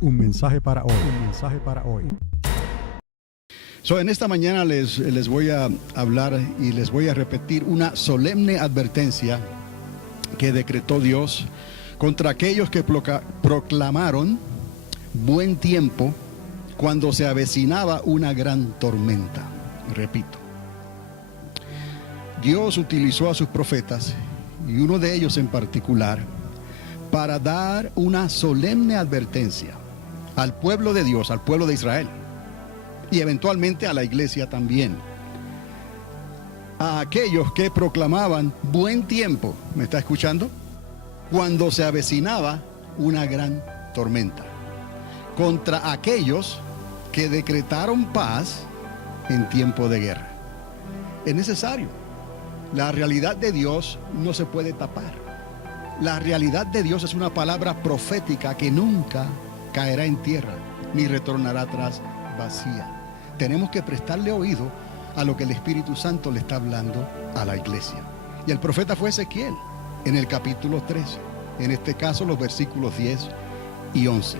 Un mensaje para hoy. Un mensaje para hoy. En esta mañana les voy a hablar y les voy a repetir una solemne advertencia que decretó Dios contra aquellos que proclamaron buen tiempo cuando se avecinaba una gran tormenta. Repito, Dios utilizó a sus profetas, y uno de ellos en particular, para dar una solemne advertencia al pueblo de Dios, al pueblo de Israel, y eventualmente a la iglesia también, a aquellos que proclamaban buen tiempo. ¿Me está escuchando? Cuando se avecinaba una gran tormenta, contra aquellos que decretaron paz en tiempo de guerra. Es necesario. La realidad de Dios no se puede tapar. La realidad de Dios es una palabra profética que nunca caerá en tierra ni retornará atrás vacía. Tenemos que prestarle oído a lo que el Espíritu Santo le está hablando a la iglesia. Y el profeta fue Ezequiel en el capítulo 13, en este caso los versículos 10 y 11.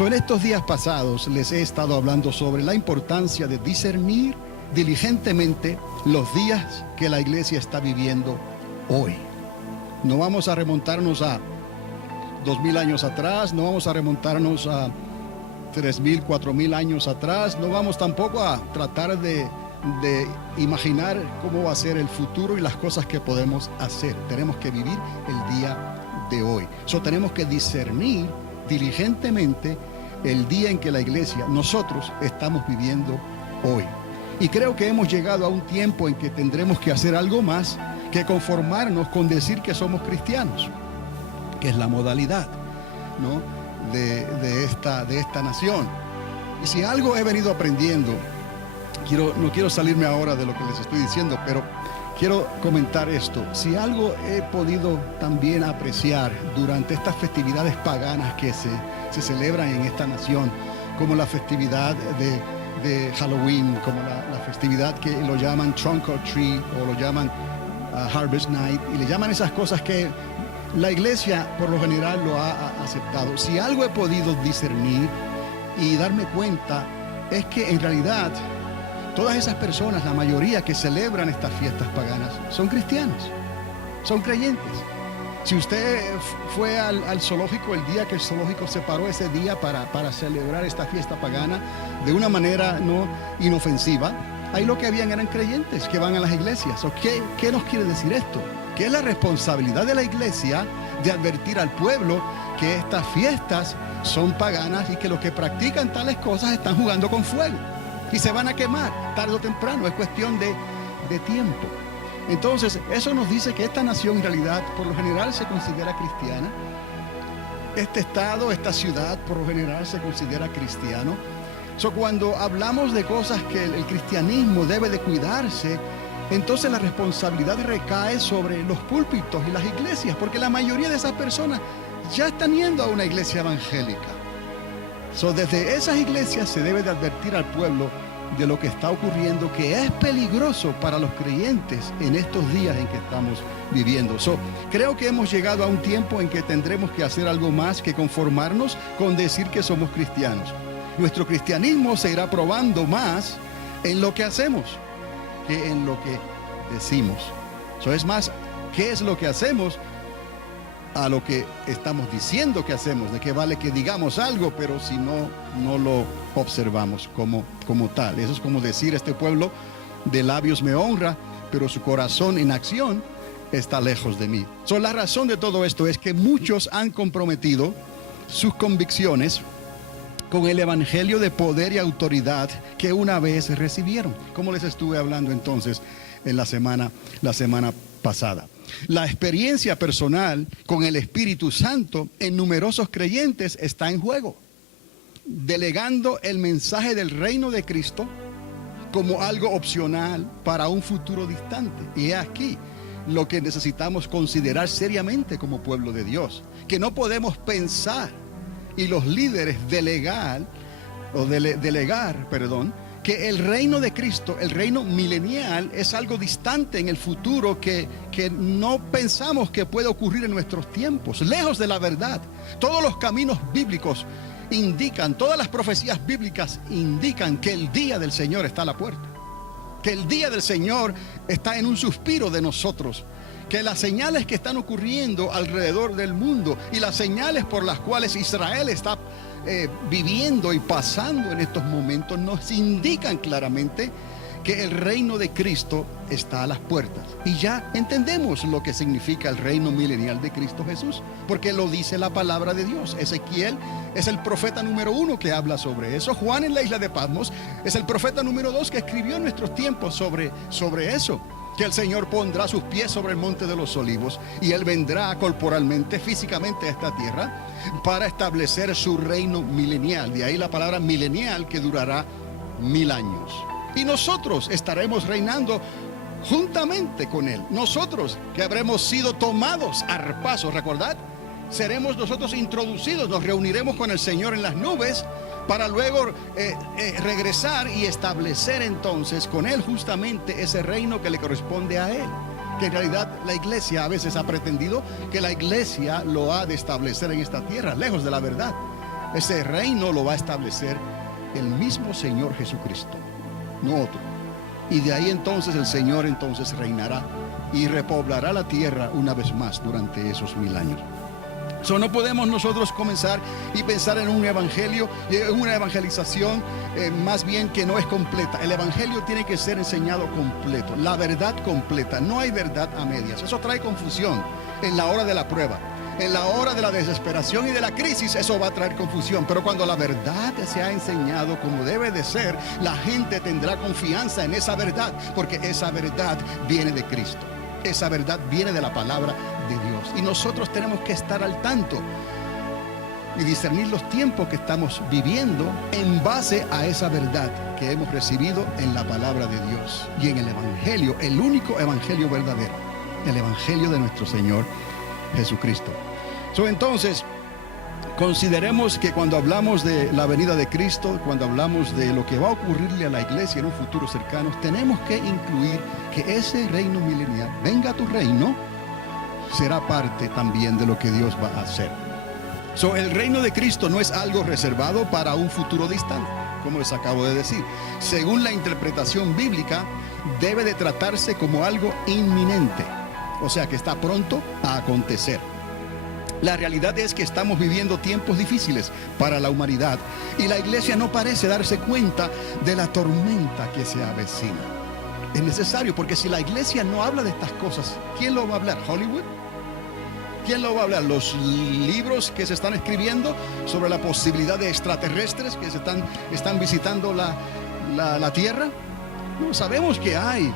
En estos días pasados les he estado hablando sobre la importancia de discernir diligentemente los días que la iglesia está viviendo hoy. No vamos a remontarnos a 2000 años atrás, no vamos a remontarnos a 3000, 4000 años atrás, no vamos tampoco a tratar de imaginar cómo va a ser el futuro y las cosas que podemos hacer. Tenemos que vivir el día de hoy. Tenemos que discernir diligentemente el día en que la iglesia, nosotros estamos viviendo hoy. Y creo que hemos llegado a un tiempo en que tendremos que hacer algo más que conformarnos con decir que somos cristianos, que es la modalidad, ¿no?, de esta nación. Y si algo he venido aprendiendo, no quiero salirme ahora de lo que les estoy diciendo, pero quiero comentar esto. Si algo he podido también apreciar durante estas festividades paganas que se celebran en esta nación, como la festividad de Halloween, como la festividad que lo llaman Trunk or Treat, o lo llaman Harvest Night, y le llaman esas cosas que la iglesia por lo general lo ha aceptado. Si algo he podido discernir y darme cuenta, es que en realidad todas esas personas, la mayoría que celebran estas fiestas paganas, son cristianos, son creyentes. Si usted fue al zoológico el día que el zoológico se paró ese día para celebrar esta fiesta pagana de una manera no inofensiva, ahí lo que habían eran creyentes que van a las iglesias. ¿Qué nos quiere decir esto? Que es la responsabilidad de la iglesia de advertir al pueblo que estas fiestas son paganas y que los que practican tales cosas están jugando con fuego y se van a quemar tarde o temprano. Es cuestión de tiempo. Entonces, eso nos dice que esta nación en realidad por lo general se considera cristiana. Este estado, esta ciudad por lo general se considera cristiano. Cuando hablamos de cosas que el cristianismo debe de cuidarse, entonces la responsabilidad recae sobre los púlpitos y las iglesias, porque la mayoría de esas personas ya están yendo a una iglesia evangélica. Desde esas iglesias se debe de advertir al pueblo de lo que está ocurriendo, que es peligroso para los creyentes en estos días en que estamos viviendo. Creo que hemos llegado a un tiempo en que tendremos que hacer algo más que conformarnos con decir que somos cristianos. Nuestro cristianismo se irá probando más en lo que hacemos que en lo que decimos. Es más, ¿qué es lo que hacemos? A lo que estamos diciendo que hacemos. ¿De qué vale que digamos algo, pero si no lo observamos como tal? Eso es como decir: este pueblo de labios me honra, pero su corazón en acción está lejos de mí. La razón de todo esto es que muchos han comprometido sus convicciones con el evangelio de poder y autoridad que una vez recibieron, como les estuve hablando entonces en la semana pasada. La experiencia personal con el Espíritu Santo en numerosos creyentes está en juego, delegando el mensaje del reino de Cristo como algo opcional para un futuro distante. Y es aquí lo que necesitamos considerar seriamente como pueblo de Dios, que no podemos pensar y los líderes delegar, que el reino de Cristo, el reino milenial, es algo distante en el futuro que no pensamos que puede ocurrir en nuestros tiempos, lejos de la verdad. Todos los caminos bíblicos indican, todas las profecías bíblicas indican que el día del Señor está a la puerta, que el día del Señor está en un suspiro de nosotros, que las señales que están ocurriendo alrededor del mundo y las señales por las cuales Israel está viviendo y pasando en estos momentos nos indican claramente que el reino de Cristo está a las puertas. Y ya entendemos lo que significa el reino milenial de Cristo Jesús, porque lo dice la palabra de Dios. Ezequiel es el profeta número 1 que habla sobre eso. Juan en la isla de Patmos es el profeta número 2 que escribió en nuestros tiempos sobre eso, que el Señor pondrá sus pies sobre el monte de los olivos y Él vendrá corporalmente, físicamente a esta tierra para establecer su reino milenial. De ahí la palabra milenial, que durará 1000 años. Y nosotros estaremos reinando juntamente con Él. Nosotros que habremos sido tomados a paso, ¿recordad? Seremos nosotros introducidos, nos reuniremos con el Señor en las nubes para luego regresar y establecer entonces con Él justamente ese reino que le corresponde a Él. Que en realidad la iglesia a veces ha pretendido que la iglesia lo ha de establecer en esta tierra, lejos de la verdad. Ese reino lo va a establecer el mismo Señor Jesucristo, no otro. Y de ahí entonces el Señor entonces reinará y repoblará la tierra una vez más durante esos 1000 años. No podemos nosotros comenzar y pensar en un evangelio, en una evangelización más bien que no es completa. El evangelio tiene que ser enseñado completo, la verdad completa. No hay verdad a medias. Eso trae confusión en la hora de la prueba. En la hora de la desesperación y de la crisis, eso va a traer confusión. Pero cuando la verdad se ha enseñado como debe de ser, la gente tendrá confianza en esa verdad, porque esa verdad viene de Cristo. Esa verdad viene de la palabra de Dios. Y nosotros tenemos que estar al tanto y discernir los tiempos que estamos viviendo en base a esa verdad que hemos recibido en la palabra de Dios y en el evangelio, el único evangelio verdadero, el evangelio de nuestro Señor Jesucristo. Entonces, consideremos que cuando hablamos de la venida de Cristo, cuando hablamos de lo que va a ocurrirle a la iglesia en un futuro cercano, tenemos que incluir que ese reino milenial, venga a tu reino, será parte también de lo que Dios va a hacer. El reino de Cristo no es algo reservado para un futuro distante, como les acabo de decir. Según la interpretación bíblica, debe de tratarse como algo inminente, o sea que está pronto a acontecer. La realidad es que estamos viviendo tiempos difíciles para la humanidad y la iglesia no parece darse cuenta de la tormenta que se avecina. Es necesario, porque si la iglesia no habla de estas cosas, ¿quién lo va a hablar? ¿Hollywood? ¿Quién lo va a hablar? ¿Los libros que se están escribiendo sobre la posibilidad de extraterrestres que están visitando la Tierra? No, sabemos que hay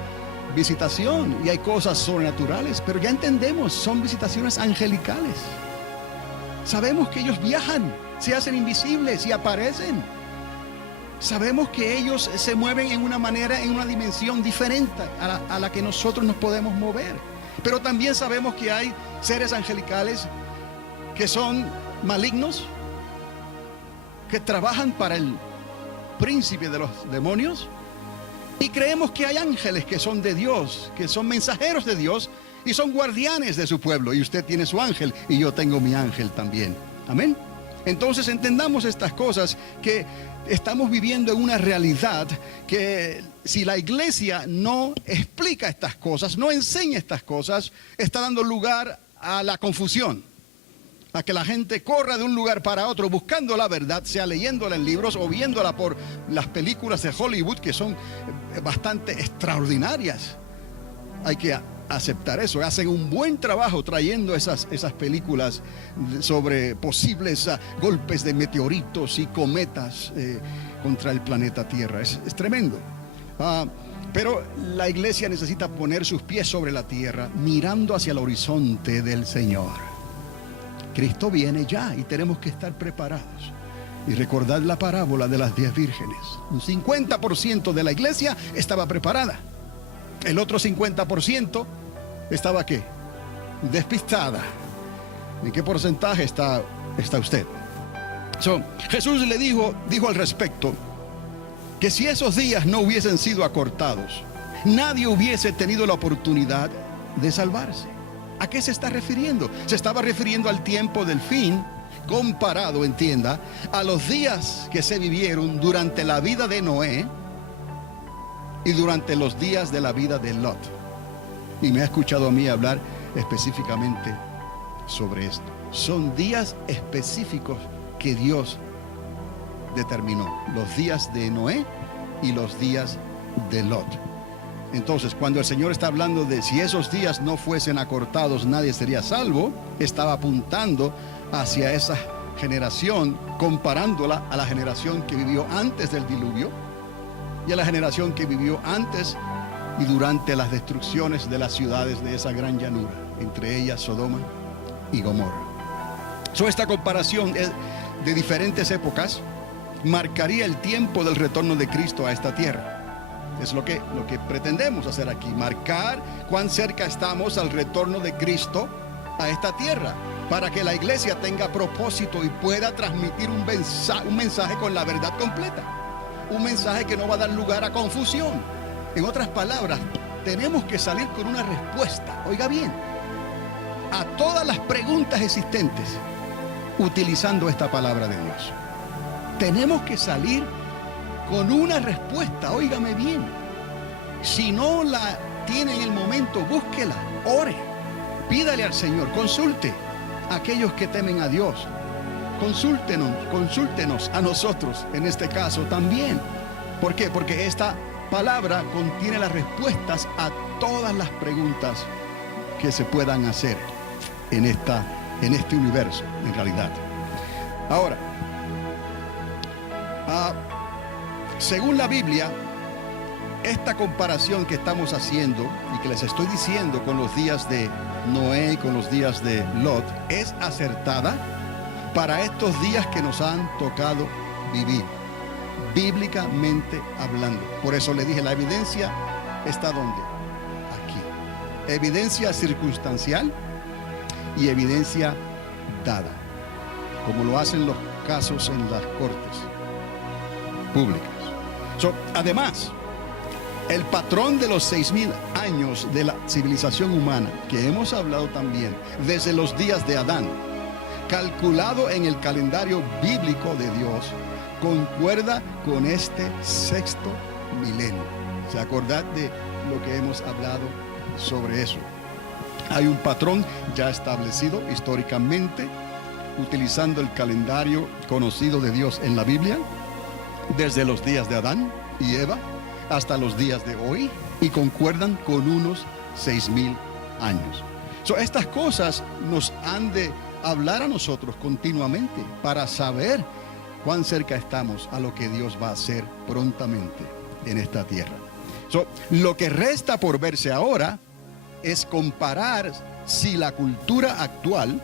visitación y hay cosas sobrenaturales, pero ya entendemos, son visitaciones angelicales. Sabemos que ellos viajan, se hacen invisibles y aparecen. Sabemos que ellos se mueven en una manera, en una dimensión diferente a la que nosotros nos podemos mover. Pero también sabemos que hay seres angelicales que son malignos, que trabajan para el príncipe de los demonios. Y creemos que hay ángeles que son de Dios, que son mensajeros de Dios y son guardianes de su pueblo. Y usted tiene su ángel y yo tengo mi ángel también. Amén. Entonces entendamos estas cosas, que estamos viviendo en una realidad que si la iglesia no explica estas cosas, no enseña estas cosas, está dando lugar a la confusión, a que la gente corra de un lugar para otro buscando la verdad, sea leyéndola en libros o viéndola por las películas de Hollywood, que son bastante extraordinarias. Hay que aceptar eso. Hacen un buen trabajo trayendo esas películas sobre posibles golpes de meteoritos y cometas contra el planeta Tierra. Es tremendo. Pero la iglesia necesita poner sus pies sobre la tierra, mirando hacia el horizonte del Señor. Cristo viene ya y tenemos que estar preparados. Y recordad la parábola de las 10 vírgenes. Un 50% de la iglesia estaba preparada. El otro 50% estaba ¿qué? Despistada. ¿En qué porcentaje está usted? Jesús le dijo al respecto que si esos días no hubiesen sido acortados, nadie hubiese tenido la oportunidad de salvarse. ¿A qué se está refiriendo? Se estaba refiriendo al tiempo del fin, comparado, entienda, a los días que se vivieron durante la vida de Noé y durante los días de la vida de Lot. Y me ha escuchado a mí hablar específicamente sobre esto. Son días específicos que Dios determinó, los días de Noé y los días de Lot. Entonces, cuando el Señor está hablando de si esos días no fuesen acortados, nadie sería salvo, estaba apuntando hacia esa generación, comparándola a la generación que vivió antes del diluvio y a la generación que vivió antes y durante las destrucciones de las ciudades de esa gran llanura, entre ellas Sodoma y Gomorra. Esta comparación es de diferentes épocas, marcaría el tiempo del retorno de Cristo a esta tierra. Es lo que pretendemos hacer aquí, marcar cuán cerca estamos al retorno de Cristo a esta tierra, para que la iglesia tenga propósito y pueda transmitir un mensaje con la verdad completa, un mensaje que no va a dar lugar a confusión. En otras palabras, tenemos que salir con una respuesta, oiga bien, a todas las preguntas existentes, utilizando esta palabra de Dios. Tenemos que salir con una respuesta, óigame bien. Si no la tiene en el momento, búsquela, ore, pídale al Señor, consulte a aquellos que temen a Dios. Consúltenos a nosotros en este caso también. ¿Por qué? Porque esta palabra contiene las respuestas a todas las preguntas que se puedan hacer en este universo, en realidad. Ahora, según la Biblia, esta comparación que estamos haciendo y que les estoy diciendo con los días de Noé y con los días de Lot es acertada para estos días que nos han tocado vivir, bíblicamente hablando. Por eso le dije, la evidencia está ¿dónde? Aquí. Evidencia circunstancial y evidencia dada, como lo hacen los casos en las cortes públicas. Además, el patrón de los 6,000 años de la civilización humana, que hemos hablado también, desde los días de Adán, calculado en el calendario bíblico de Dios, concuerda con este sexto milenio. ¿Se acuerdan de lo que hemos hablado sobre eso? Hay un patrón ya establecido históricamente, utilizando el calendario conocido de Dios en la Biblia, desde los días de Adán y Eva hasta los días de hoy, y concuerdan con unos 6,000 años. Estas cosas nos han de hablar a nosotros continuamente para saber cuán cerca estamos a lo que Dios va a hacer prontamente en esta tierra. Lo que resta por verse ahora es comparar si la cultura actual,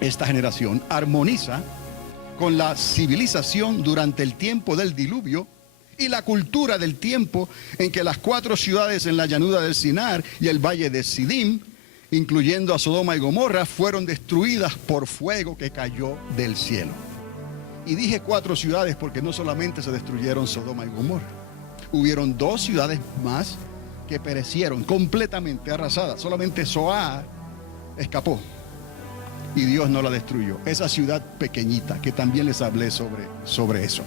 esta generación, armoniza con la civilización durante el tiempo del diluvio y la cultura del tiempo en que las 4 ciudades en la llanura del Sinar y el valle de Sidim, incluyendo a Sodoma y Gomorra, fueron destruidas por fuego que cayó del cielo. Y dije 4 ciudades porque no solamente se destruyeron Sodoma y Gomorra, hubieron 2 ciudades más que perecieron completamente arrasadas. Solamente Zoar escapó y Dios no la destruyó. Esa ciudad pequeñita que también les hablé sobre eso.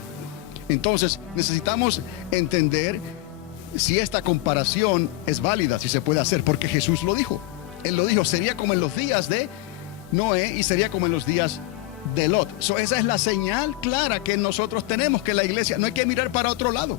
Entonces necesitamos entender si esta comparación es válida, si se puede hacer, porque Jesús lo dijo. Él lo dijo, sería como en los días de Noé y sería como en los días de Lot. Esa es la señal clara que nosotros tenemos, que la iglesia, no hay que mirar para otro lado,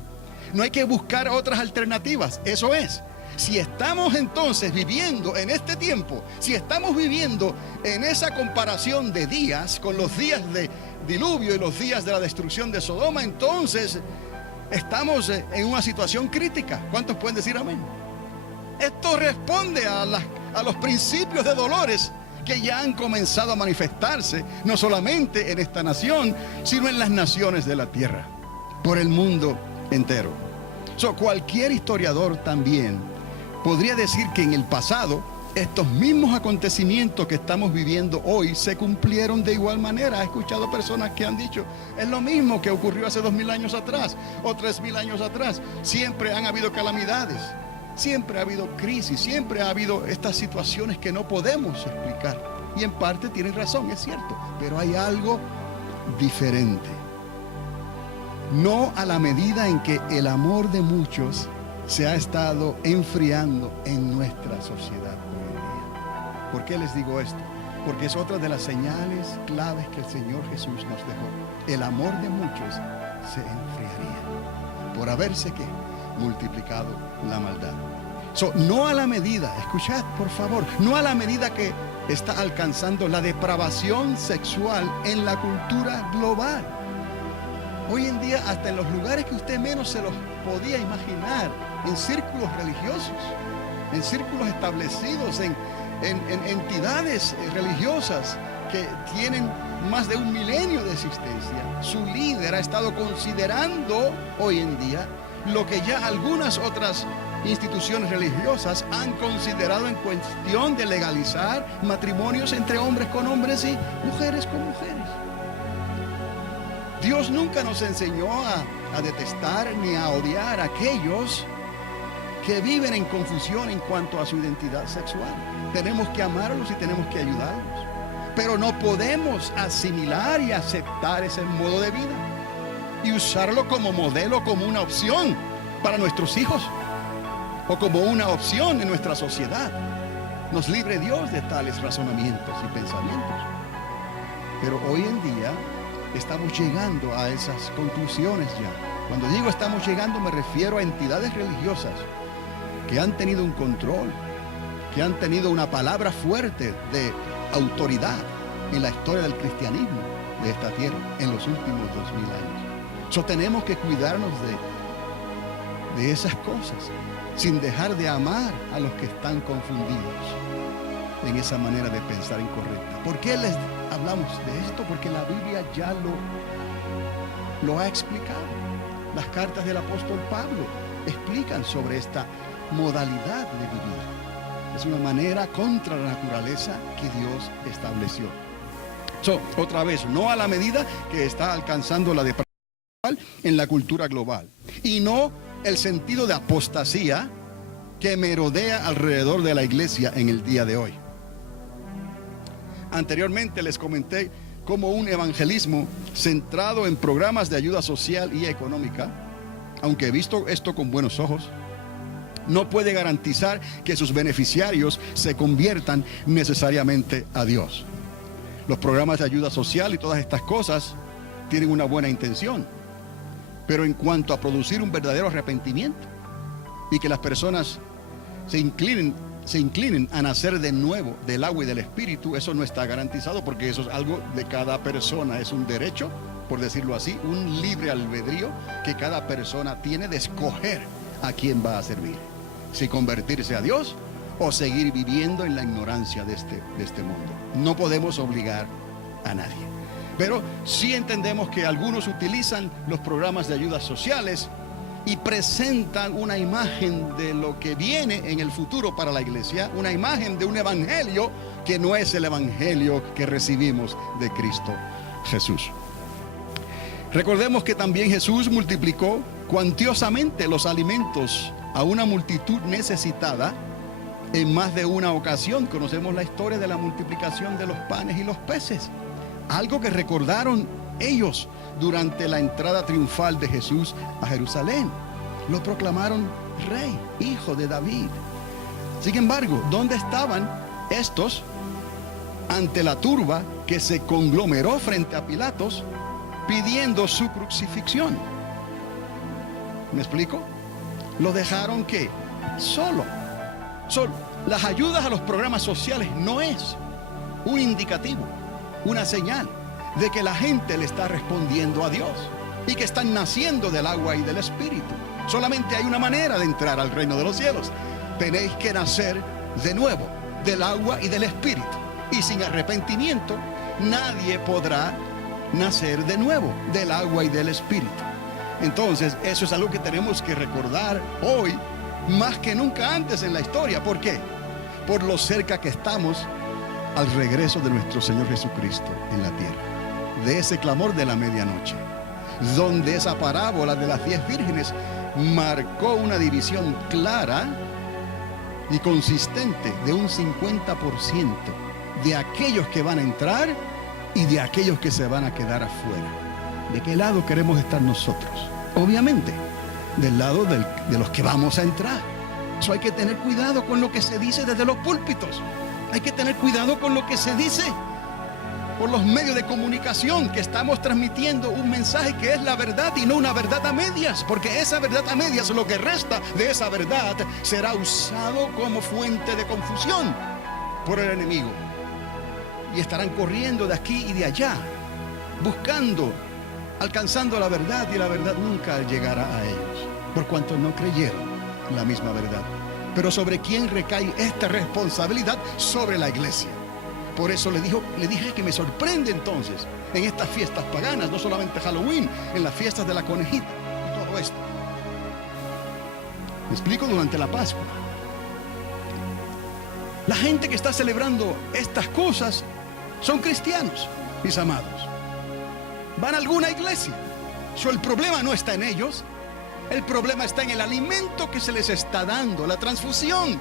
no hay que buscar otras alternativas. Eso es, si estamos entonces viviendo en este tiempo, si estamos viviendo en esa comparación de días con los días de diluvio y los días de la destrucción de Sodoma, entonces estamos en una situación crítica. ¿Cuántos pueden decir amén? Esto responde a los principios de dolores que ya han comenzado a manifestarse, no solamente en esta nación, sino en las naciones de la tierra, por el mundo entero. Cualquier historiador también podría decir que en el pasado estos mismos acontecimientos que estamos viviendo hoy se cumplieron de igual manera. He escuchado personas que han dicho, es lo mismo que ocurrió hace 2,000 años atrás o 3,000 años atrás. Siempre han habido calamidades, siempre ha habido crisis, siempre ha habido estas situaciones que no podemos explicar. y en parte tienen razón, es cierto, pero hay algo diferente. No a la medida en que el amor de muchos se ha estado enfriando en nuestra sociedad hoy en día. ¿Por qué les digo esto? Porque es otra de las señales claves que el Señor Jesús nos dejó. El amor de muchos se enfriaría por haberse ¿qué? Multiplicado la maldad. No a la medida, escuchad por favor, no a la medida que está alcanzando la depravación sexual en la cultura global. Hoy en día, hasta en los lugares que usted menos se los podía imaginar, en círculos religiosos, en círculos establecidos, en entidades religiosas que tienen más de 1 milenio de existencia, su líder ha estado considerando hoy en día lo que ya algunas otras instituciones religiosas han considerado en cuestión de legalizar matrimonios entre hombres con hombres y mujeres con mujeres. Dios nunca nos enseñó a detestar ni a odiar a aquellos que viven en confusión en cuanto a su identidad sexual. Tenemos que amarlos y tenemos que ayudarlos, pero no podemos asimilar y aceptar ese modo de vida y usarlo como modelo, como una opción para nuestros hijos o como una opción en nuestra sociedad. Nos libre Dios de tales razonamientos y pensamientos. Pero hoy en día estamos llegando a esas conclusiones ya. Cuando digo estamos llegando, me refiero a entidades religiosas que han tenido un control, que han tenido una palabra fuerte de autoridad en la historia del cristianismo de esta tierra en los últimos 2000 años. Tenemos que cuidarnos de esas cosas, sin dejar de amar a los que están confundidos en esa manera de pensar incorrecta. ¿Por qué les hablamos de esto? Porque la Biblia ya lo ha explicado. Las cartas del apóstol Pablo explican sobre esta modalidad de vivir. Es una manera contra la naturaleza que Dios estableció. Otra vez, no a la medida que está alcanzando la depravación en la cultura global, y no el sentido de apostasía que merodea alrededor de la iglesia en el día de hoy. Anteriormente les comenté cómo un evangelismo centrado en programas de ayuda social y económica, aunque visto esto con buenos ojos, no puede garantizar que sus beneficiarios se conviertan necesariamente a Dios. Los programas de ayuda social y todas estas cosas tienen una buena intención, pero en cuanto a producir un verdadero arrepentimiento y que las personas se inclinen a nacer de nuevo del agua y del espíritu, eso no está garantizado, porque eso es algo de cada persona, es un derecho, por decirlo así, un libre albedrío que cada persona tiene de escoger a quién va a servir, si convertirse a Dios o seguir viviendo en la ignorancia de este mundo. No podemos obligar a nadie. Pero sí entendemos que algunos utilizan los programas de ayudas sociales y presentan una imagen de lo que viene en el futuro para la iglesia, una imagen de un evangelio que no es el evangelio que recibimos de Cristo Jesús. Recordemos que también Jesús multiplicó cuantiosamente los alimentos a una multitud necesitada en más de una ocasión. Conocemos la historia de la multiplicación de los panes y los peces, algo que recordaron ellos durante la entrada triunfal de Jesús a Jerusalén. Lo proclamaron rey, hijo de David. Sin embargo, ¿dónde estaban estos ante la turba que se conglomeró frente a Pilatos pidiendo su crucifixión? ¿Me explico? Lo dejaron ¿qué? Solo. Las ayudas a los programas sociales no es un indicativo, una señal de que la gente le está respondiendo a Dios y que están naciendo del agua y del espíritu. Solamente hay una manera de entrar al reino de los cielos. Tenéis que nacer de nuevo del agua y del espíritu. Y sin arrepentimiento nadie podrá nacer de nuevo del agua y del espíritu. Entonces eso es algo que tenemos que recordar hoy más que nunca antes en la historia. ¿Por qué? Por lo cerca que estamos al regreso de nuestro Señor Jesucristo en la tierra, de ese clamor de la medianoche, donde esa parábola de las 10 vírgenes marcó una división clara y consistente de un 50% de aquellos que van a entrar y de aquellos que se van a quedar afuera. ¿De qué lado queremos estar nosotros? Obviamente, del lado de los que vamos a entrar. Eso hay que tener cuidado con lo que se dice desde los púlpitos. Hay que tener cuidado con lo que se dice por los medios de comunicación, que estamos transmitiendo un mensaje que es la verdad y no una verdad a medias, porque esa verdad a medias, lo que resta de esa verdad, será usado como fuente de confusión por el enemigo. Y estarán corriendo de aquí y de allá, buscando, alcanzando la verdad, y la verdad nunca llegará a ellos, por cuanto no creyeron la misma verdad. Pero ¿sobre quién recae esta responsabilidad? Sobre la iglesia. Por eso le dije que me sorprende entonces en estas fiestas paganas, no solamente Halloween, en las fiestas de la conejita y todo esto. Me explico, durante la Pascua. La gente que está celebrando estas cosas son cristianos, mis amados. Van a alguna iglesia. El problema no está en ellos. El problema está en el alimento que se les está dando, la transfusión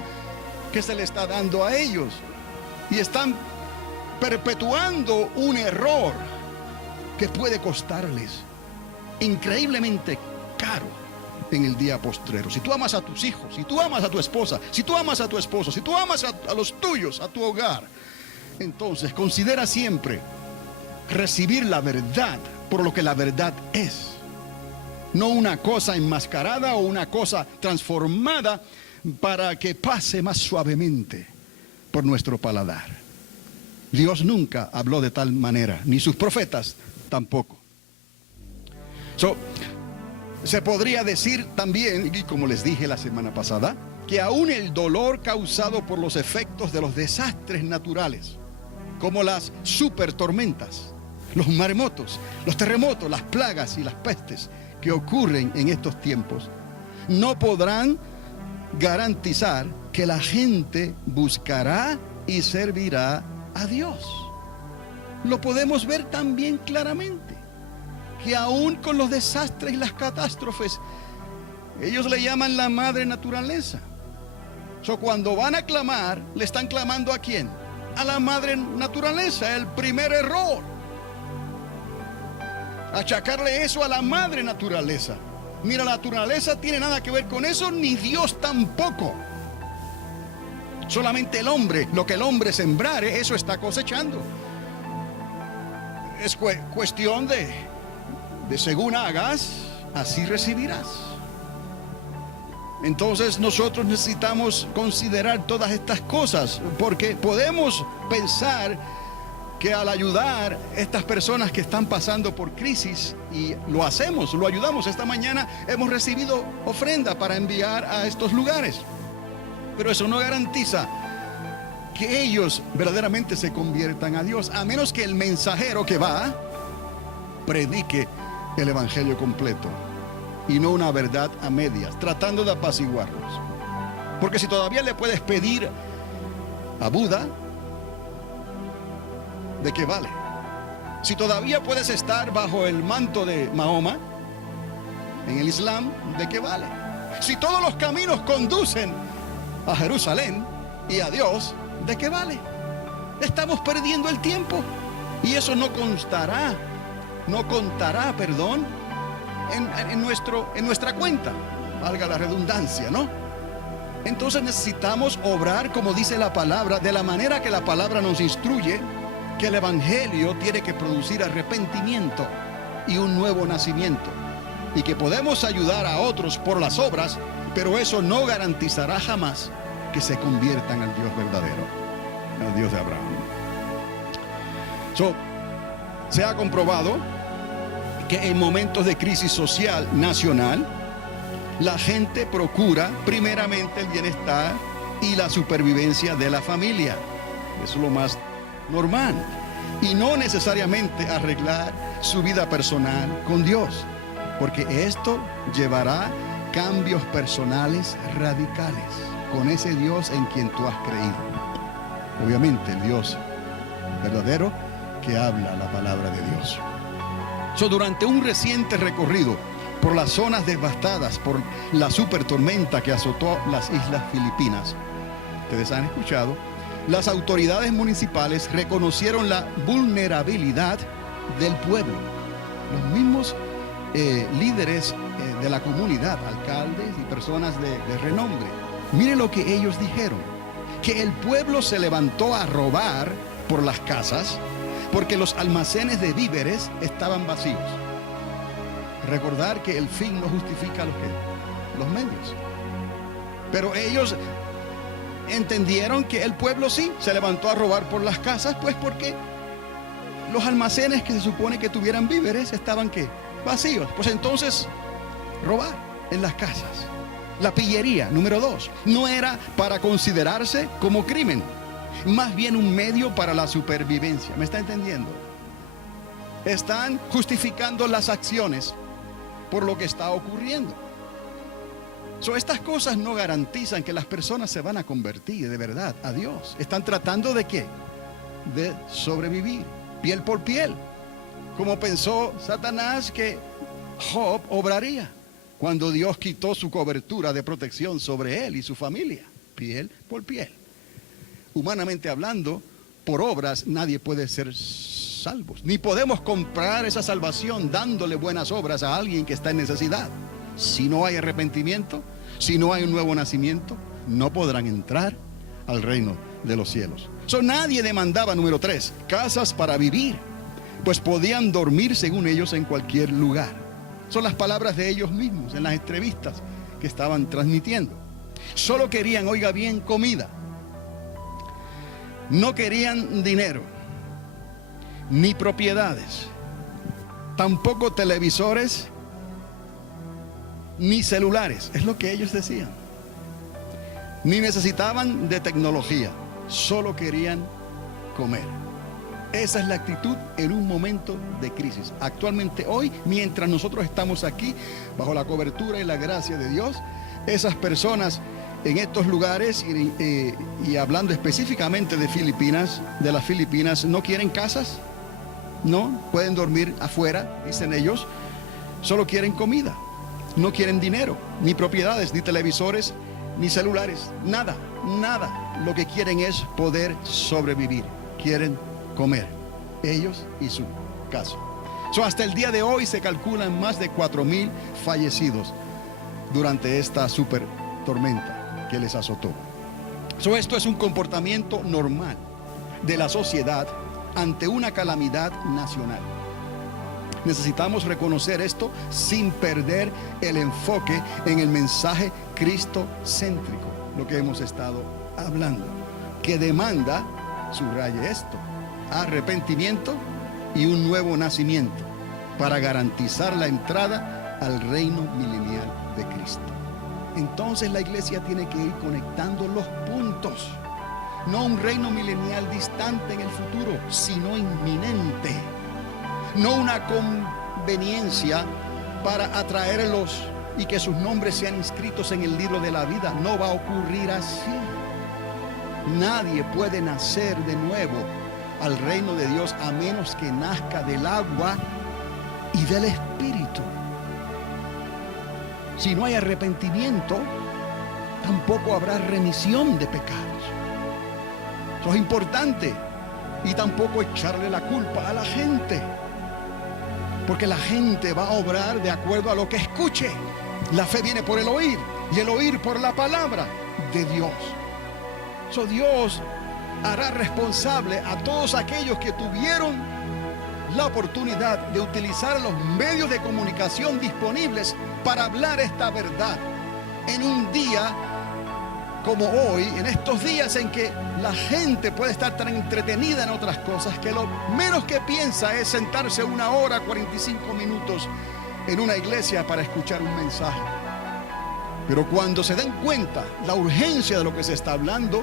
que se les está dando a ellos. Y están perpetuando un error que puede costarles increíblemente caro en el día postrero. Si tú amas a tus hijos, si tú amas a tu esposa, si tú amas a tu esposo, si tú amas a los tuyos, a tu hogar, entonces considera siempre recibir la verdad por lo que la verdad es, no una cosa enmascarada o una cosa transformada para que pase más suavemente por nuestro paladar. Dios nunca habló de tal manera, ni sus profetas tampoco. Se podría decir también, y como les dije la semana pasada, que aún el dolor causado por los efectos de los desastres naturales, como las super tormentas, los maremotos, los terremotos, las plagas y las pestes que ocurren en estos tiempos, no podrán garantizar que la gente buscará y servirá a Dios. Lo podemos ver también claramente, que aún con los desastres y las catástrofes, ellos le llaman la madre naturaleza. Cuando van a clamar, ¿le están clamando a quién? A la madre naturaleza. El primer error, achacarle eso a la madre naturaleza. Mira, la naturaleza tiene nada que ver con eso, ni Dios tampoco. Solamente el hombre, lo que el hombre sembrare, eso está cosechando. Es cuestión de según hagas, así recibirás. Entonces nosotros necesitamos considerar todas estas cosas, porque podemos pensar que al ayudar a estas personas que están pasando por crisis, y lo hacemos, lo ayudamos. Esta mañana hemos recibido ofrenda para enviar a estos lugares. Pero eso no garantiza que ellos verdaderamente se conviertan a Dios, a menos que el mensajero que va predique el evangelio completo y no una verdad a medias, tratando de apaciguarlos. Porque si todavía le puedes pedir a Buda, ¿de qué vale? Si todavía puedes estar bajo el manto de Mahoma en el Islam, ¿de qué vale? Si todos los caminos conducen a Jerusalén y a Dios, ¿de qué vale? Estamos perdiendo el tiempo, y eso no contará, en nuestra cuenta, valga la redundancia, ¿no? Entonces necesitamos obrar como dice la palabra, de la manera que la palabra nos instruye, que el evangelio tiene que producir arrepentimiento y un nuevo nacimiento, y que podemos ayudar a otros por las obras, pero eso no garantizará jamás que se conviertan al Dios verdadero, al Dios de Abraham. Se ha comprobado que en momentos de crisis social nacional, la gente procura primeramente el bienestar y la supervivencia de la familia. Eso es lo más normal. Y no necesariamente arreglar su vida personal con Dios, porque esto llevará cambios personales radicales con ese Dios en quien tú has creído. Obviamente el Dios verdadero que habla la palabra de Dios. Durante un reciente recorrido por las zonas devastadas por la super tormenta que azotó las islas Filipinas, ustedes han escuchado, las autoridades municipales reconocieron la vulnerabilidad del pueblo. Los mismos líderes de la comunidad, alcaldes y personas de renombre. Miren lo que ellos dijeron: que el pueblo se levantó a robar por las casas porque los almacenes de víveres estaban vacíos. Recordar que el fin no justifica los medios. Pero ellos entendieron que el pueblo sí se levantó a robar por las casas, pues porque los almacenes que se supone que tuvieran víveres estaban ¿qué? Vacíos. Pues entonces robar en las casas. La pillería, número 2, no era para considerarse como crimen, más bien un medio para la supervivencia. ¿Me está entendiendo? Están justificando las acciones por lo que está ocurriendo. Estas cosas no garantizan que las personas se van a convertir de verdad a Dios. Están tratando de ¿qué? De sobrevivir, piel por piel, como pensó Satanás que Job obraría cuando Dios quitó su cobertura de protección sobre él y su familia, piel por piel. Humanamente hablando, por obras nadie puede ser salvo, ni podemos comprar esa salvación dándole buenas obras a alguien que está en necesidad. Si no hay arrepentimiento, si no hay un nuevo nacimiento, no podrán entrar al reino de los cielos. Nadie demandaba, número 3, casas para vivir, pues podían dormir según ellos en cualquier lugar. Son las palabras de ellos mismos en las entrevistas que estaban transmitiendo. Solo querían, oiga bien, comida. No querían dinero, ni propiedades, tampoco televisores, ni celulares. Es lo que ellos decían. Ni necesitaban de tecnología, solo querían comer. Esa es la actitud en un momento de crisis. Actualmente hoy, mientras nosotros estamos aquí, bajo la cobertura y la gracia de Dios, esas personas en estos lugares, y hablando específicamente de las Filipinas, no quieren casas, no pueden dormir afuera, dicen ellos, solo quieren comida, no quieren dinero, ni propiedades, ni televisores, ni celulares, nada. Lo que quieren es poder sobrevivir, quieren comer, ellos y su casa. Hasta el día de hoy se calculan más de 4,000 fallecidos durante esta super tormenta que les azotó. Esto es un comportamiento normal de la sociedad ante una calamidad nacional. Necesitamos reconocer esto sin perder el enfoque en el mensaje cristocéntrico, lo que hemos estado hablando, que demanda, subraye esto, arrepentimiento y un nuevo nacimiento para garantizar la entrada al reino milenial de Cristo. Entonces la iglesia tiene que ir conectando los puntos. No un reino milenial distante en el futuro, sino inminente. No una conveniencia para atraerlos y que sus nombres sean inscritos en el libro de la vida. No va a ocurrir así. Nadie puede nacer de nuevo al reino de Dios a menos que nazca del agua y del Espíritu. Si no hay arrepentimiento, tampoco habrá remisión de pecados. Eso es importante. Y tampoco echarle la culpa a la gente, porque la gente va a obrar de acuerdo a lo que escuche. La fe viene por el oír, y el oír por la palabra de Dios. Dios hará responsable a todos aquellos que tuvieron la oportunidad de utilizar los medios de comunicación disponibles para hablar esta verdad en un día como hoy, en estos días en que la gente puede estar tan entretenida en otras cosas que lo menos que piensa es sentarse 1 hora, 45 minutos en una iglesia para escuchar un mensaje. Pero cuando se den cuenta la urgencia de lo que se está hablando,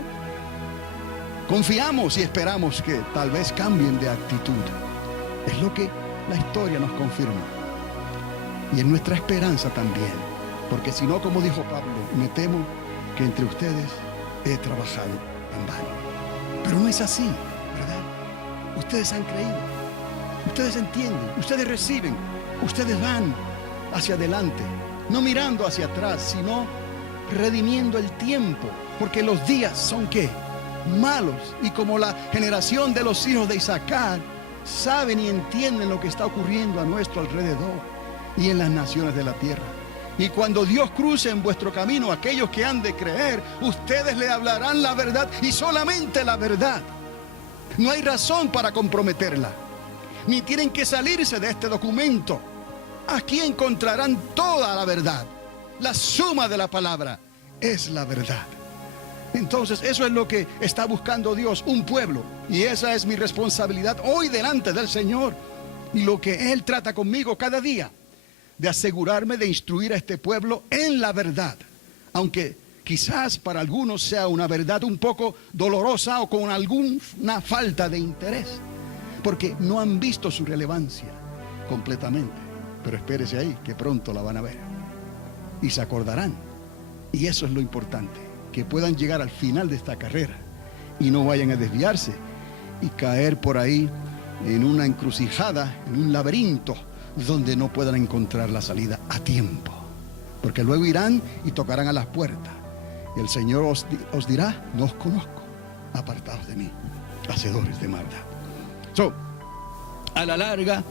confiamos y esperamos que tal vez cambien de actitud. Es lo que la historia nos confirma. Y es nuestra esperanza también. Porque si no, como dijo Pablo, me temo que entre ustedes he trabajado en vano. Pero no es así, ¿verdad? Ustedes han creído, ustedes entienden, ustedes reciben, ustedes van hacia adelante, no mirando hacia atrás, sino redimiendo el tiempo, porque los días son ¿qué? malos y como la generación de los hijos de Isaacar saben y entienden lo que está ocurriendo a nuestro alrededor y en las naciones de la tierra. Y cuando Dios cruce en vuestro camino aquellos que han de creer, ustedes le hablarán la verdad y solamente la verdad. No hay razón para comprometerla, ni tienen que salirse de este documento. Aquí encontrarán toda la verdad. La suma de la palabra es la verdad. Entonces eso es lo que está buscando Dios, un pueblo. Y esa es mi responsabilidad hoy delante del Señor. Y lo que Él trata conmigo cada día, de asegurarme de instruir a este pueblo en la verdad. Aunque quizás para algunos sea una verdad un poco dolorosa o con alguna falta de interés. Porque no han visto su relevancia completamente. Pero espérese ahí, que pronto la van a ver. Y se acordarán. Y eso es lo importante. Que puedan llegar al final de esta carrera y no vayan a desviarse y caer por ahí en una encrucijada, en un laberinto donde no puedan encontrar la salida a tiempo, porque luego irán y tocarán a las puertas y el Señor os dirá: no os conozco, apartados de mí, hacedores de maldad. A la larga,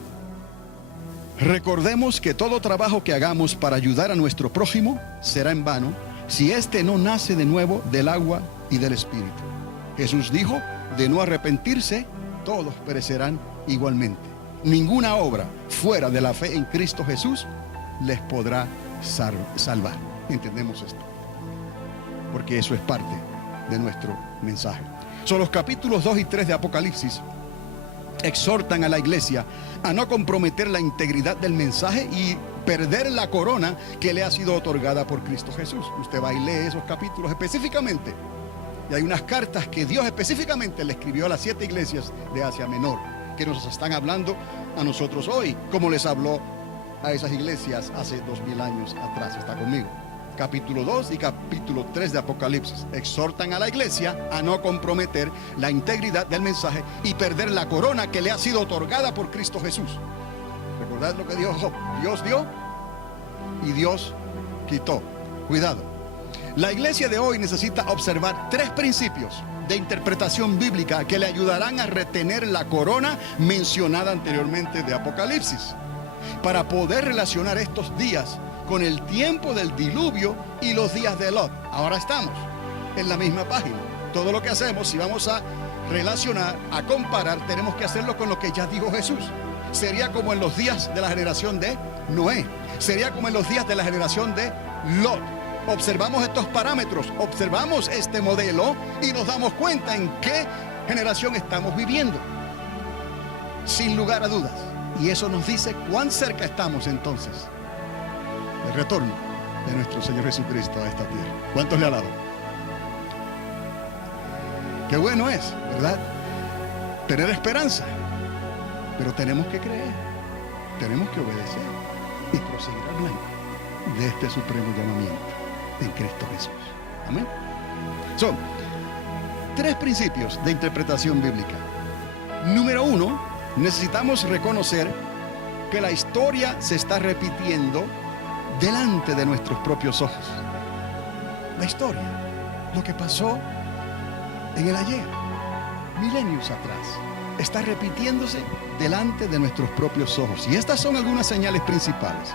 recordemos que todo trabajo que hagamos para ayudar a nuestro prójimo será en vano si éste no nace de nuevo del agua y del Espíritu. Jesús dijo: de no arrepentirse, todos perecerán igualmente. Ninguna obra fuera de la fe en Cristo Jesús les podrá salvar. ¿Entendemos esto? Porque eso es parte de nuestro mensaje. Los capítulos 2 y 3 de Apocalipsis exhortan a la iglesia a no comprometer la integridad del mensaje y perder la corona que le ha sido otorgada por Cristo Jesús. Usted va y lee esos capítulos específicamente. Y hay unas cartas que Dios específicamente le escribió a las 7 iglesias de Asia Menor, que nos están hablando a nosotros hoy, como les habló a esas iglesias hace 2000 años atrás. Está conmigo. Capítulo 2 y capítulo 3 de Apocalipsis exhortan a la iglesia a no comprometer la integridad del mensaje y perder la corona que le ha sido otorgada por Cristo Jesús. ¿Recordad lo que dijo Job? Dios dio y Dios quitó. Cuidado. La iglesia de hoy necesita observar 3 principios de interpretación bíblica que le ayudarán a retener la corona mencionada anteriormente de Apocalipsis, para poder relacionar estos días con el tiempo del diluvio y los días de Lot. Ahora estamos en la misma página. Todo lo que hacemos, si vamos a relacionar, a comparar, tenemos que hacerlo con lo que ya dijo Jesús. Sería como en los días de la generación de Noé. Sería como en los días de la generación de Lot. Observamos estos parámetros, observamos este modelo y nos damos cuenta en qué generación estamos viviendo. Sin lugar a dudas. Y eso nos dice cuán cerca estamos entonces del retorno de nuestro Señor Jesucristo a esta tierra. ¿Cuántos le alaban? Qué bueno es, ¿verdad? Tener esperanza. Pero tenemos que creer, tenemos que obedecer y proseguir al blanco de este supremo llamamiento en Cristo Jesús. Amén. Son 3 principios de interpretación bíblica. Número 1, necesitamos reconocer que la historia se está repitiendo delante de nuestros propios ojos. La historia, lo que pasó en el ayer, milenios atrás, está repitiéndose delante de nuestros propios ojos. Y estas son algunas señales principales.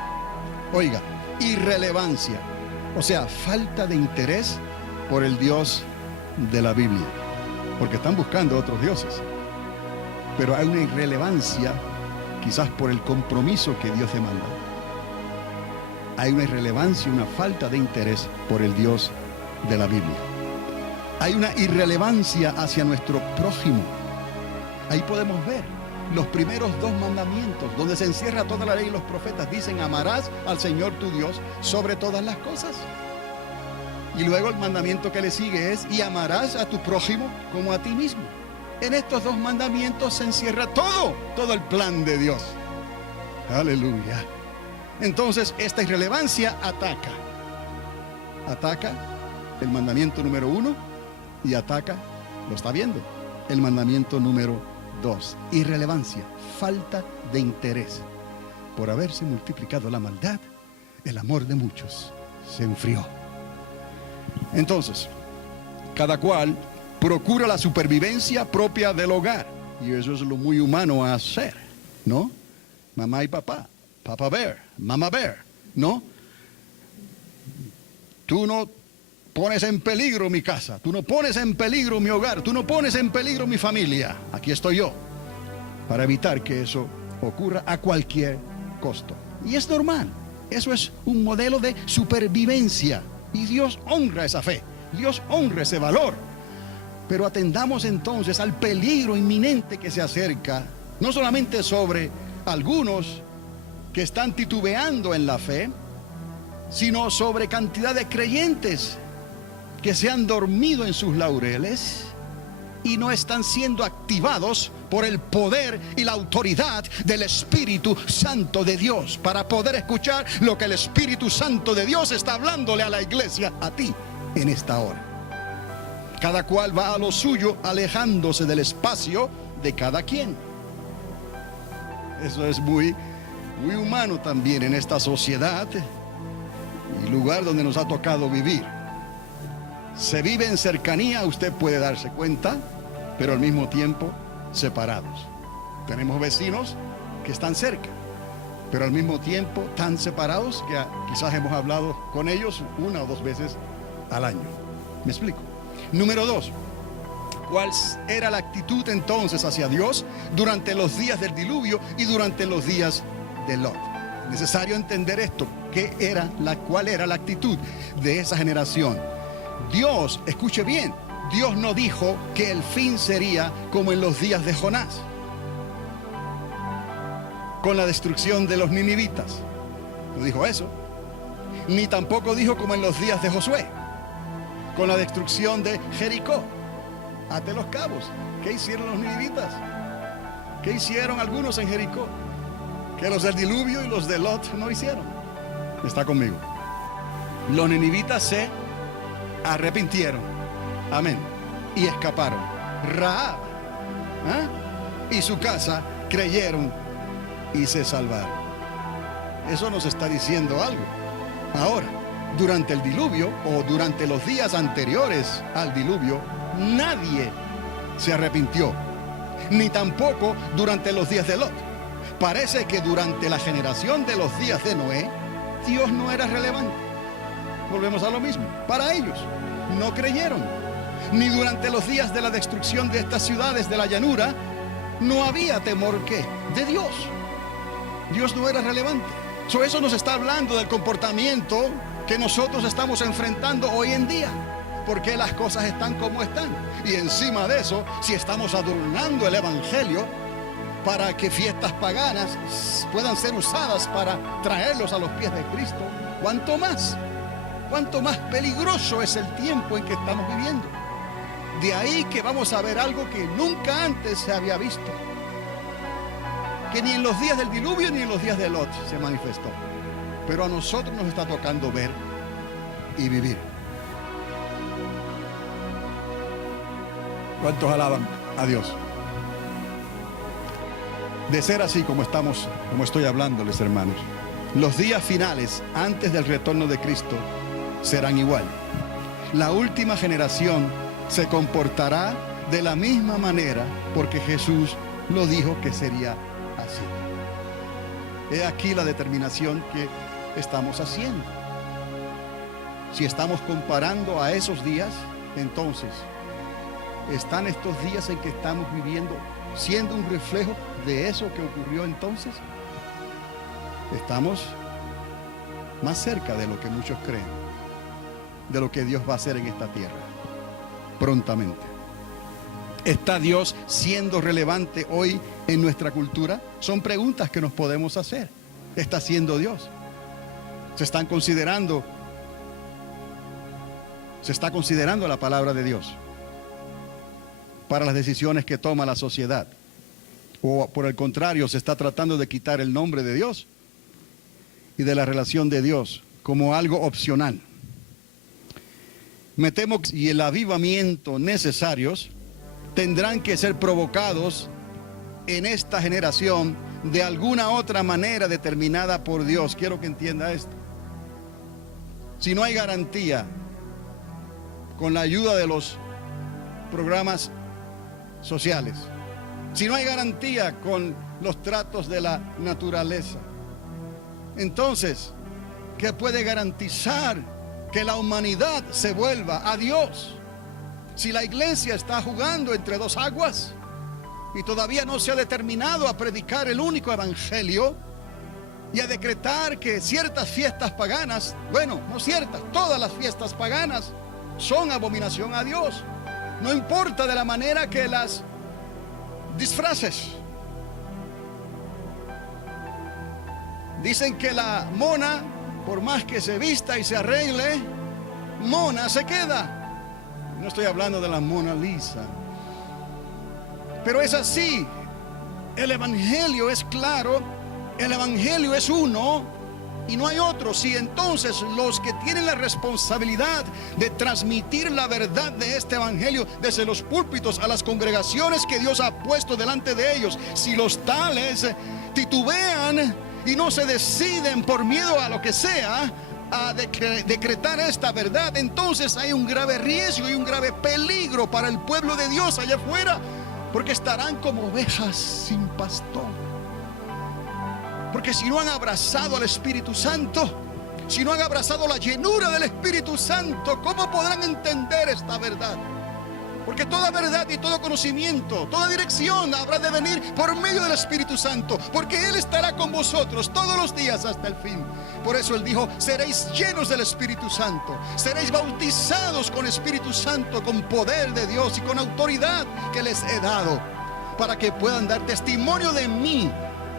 Oiga, irrelevancia, o sea, falta de interés por el Dios de la Biblia, porque están buscando otros dioses. Pero hay una irrelevancia, quizás por el compromiso que Dios demanda. Hay una irrelevancia, una falta de interés por el Dios de la Biblia. Hay una irrelevancia hacia nuestro prójimo. Ahí podemos ver los primeros 2 mandamientos, donde se encierra toda la ley y los profetas. Dicen: amarás al Señor tu Dios sobre todas las cosas. Y luego el mandamiento que le sigue es: y amarás a tu prójimo como a ti mismo. En estos 2 mandamientos se encierra todo el plan de Dios. Aleluya. Entonces esta irrelevancia ataca el mandamiento número 1 y ataca, lo está viendo, el mandamiento número 2. Irrelevancia, falta de interés. Por haberse multiplicado la maldad, el amor de muchos se enfrió. Entonces, cada cual procura la supervivencia propia del hogar. Y eso es lo muy humano a hacer, ¿no? Mamá y papá, papá bear, mamá bear, ¿no? Tú no pones en peligro mi casa, tú no pones en peligro mi hogar, tú no pones en peligro mi familia. Aquí estoy yo para evitar que eso ocurra a cualquier costo. Y es normal, eso es un modelo de supervivencia. Y Dios honra esa fe, Dios honra ese valor. Pero atendamos entonces al peligro inminente que se acerca, no solamente sobre algunos que están titubeando en la fe, sino sobre cantidad de creyentes que se han dormido en sus laureles y no están siendo activados por el poder y la autoridad del Espíritu Santo de Dios, para poder escuchar lo que el Espíritu Santo de Dios está hablándole a la iglesia, a ti, en esta hora. Cada cual va a lo suyo, alejándose del espacio de cada quien. Eso es muy humano también en esta sociedad y lugar donde nos ha tocado vivir. Se vive en cercanía, usted puede darse cuenta, pero al mismo tiempo separados. Tenemos vecinos que están cerca, pero al mismo tiempo tan separados que quizás hemos hablado con ellos 1 o 2 veces al año. ¿Me explico? Número 2, ¿cuál era la actitud entonces hacia Dios durante los días del diluvio y durante los días de Lot? Es necesario entender esto. ¿Cuál era la actitud de esa generación? Dios, escuche bien, Dios no dijo que el fin sería como en los días de Jonás, con la destrucción de los ninivitas. No dijo eso. Ni tampoco dijo como en los días de Josué, con la destrucción de Jericó. Ate los cabos. ¿Qué hicieron los ninivitas? ¿Qué hicieron algunos en Jericó? Que los del diluvio y los de Lot no hicieron. Está conmigo. Los ninivitas se arrepintieron. Amén. Y escaparon. Rahab y su casa creyeron y se salvaron. Eso nos está diciendo algo. Ahora, durante el diluvio o durante los días anteriores al diluvio, nadie se arrepintió, ni tampoco durante los días de Lot. Parece que durante la generación de los días de Noé, Dios no era relevante. Volvemos a lo mismo. Para ellos, no creyeron. Ni durante los días de la destrucción de estas ciudades de la llanura, no había temor de Dios. Dios no era relevante. Eso nos está hablando del comportamiento que nosotros estamos enfrentando hoy en día. ¿Por qué las cosas están como están? Y encima de eso, si estamos adornando el Evangelio para que fiestas paganas puedan ser usadas para traerlos a los pies de Cristo, ¿cuánto más peligroso es el tiempo en que estamos viviendo? De ahí que vamos a ver algo que nunca antes se había visto, que ni en los días del diluvio ni en los días de Lot se manifestó, pero a nosotros nos está tocando ver y vivir. ¿Cuántos alaban a Dios? De ser así como estoy hablándoles, hermanos, los días finales antes del retorno de Cristo serán igual. La última generación se comportará de la misma manera porque Jesús lo dijo que sería así. He aquí la determinación que estamos haciendo. Si estamos comparando a esos días, entonces, ¿están estos días en que estamos viviendo siendo un reflejo de eso que ocurrió entonces? Estamos más cerca de lo que muchos creen, de lo que Dios va a hacer en esta tierra, prontamente. ¿Está Dios siendo relevante hoy en nuestra cultura? Son preguntas que nos podemos hacer. ¿Está siendo Dios? ¿Se está considerando la palabra de Dios para las decisiones que toma la sociedad? ¿O por el contrario, se está tratando de quitar el nombre de Dios y de la relación de Dios como algo opcional? Me temo que el avivamiento necesarios tendrán que ser provocados en esta generación de alguna otra manera determinada por Dios. Quiero que entienda esto. Si no hay garantía con la ayuda de los programas sociales, si no hay garantía con los tratos de la naturaleza, entonces, ¿qué puede garantizar que la humanidad se vuelva a Dios? Si la iglesia está jugando entre dos aguas y todavía no se ha determinado a predicar el único evangelio y a decretar que ciertas fiestas paganas, bueno, no ciertas, todas las fiestas paganas son abominación a Dios. No importa de la manera que las disfraces. Dicen que la mona, por más que se vista y se arregle, mona se queda. No estoy hablando de la Mona Lisa, pero es así. El evangelio es claro, el evangelio es uno y no hay otro. Si entonces los que tienen la responsabilidad de transmitir la verdad de este evangelio desde los púlpitos a las congregaciones que Dios ha puesto delante de ellos, si los tales titubean y no se deciden por miedo a lo que sea a decretar esta verdad, entonces hay un grave riesgo y un grave peligro para el pueblo de Dios allá afuera, porque estarán como ovejas sin pastor. Porque si no han abrazado al Espíritu Santo, si no han abrazado la llenura del Espíritu Santo, ¿cómo podrán entender esta verdad? Porque toda verdad y todo conocimiento, toda dirección habrá de venir por medio del Espíritu Santo, porque Él estará con vosotros todos los días hasta el fin. Por eso Él dijo: seréis llenos del Espíritu Santo, seréis bautizados con Espíritu Santo, con poder de Dios y con autoridad que les he dado, para que puedan dar testimonio de mí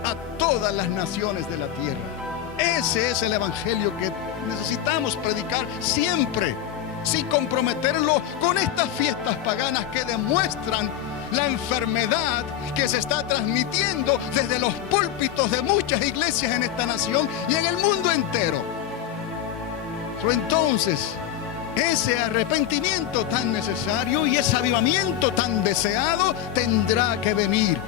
a todas las naciones de la tierra. Ese es el evangelio que necesitamos predicar siempre, sin comprometerlo con estas fiestas paganas que demuestran la enfermedad que se está transmitiendo desde los púlpitos de muchas iglesias en esta nación y en el mundo entero. Entonces, ese arrepentimiento tan necesario y ese avivamiento tan deseado tendrá que venir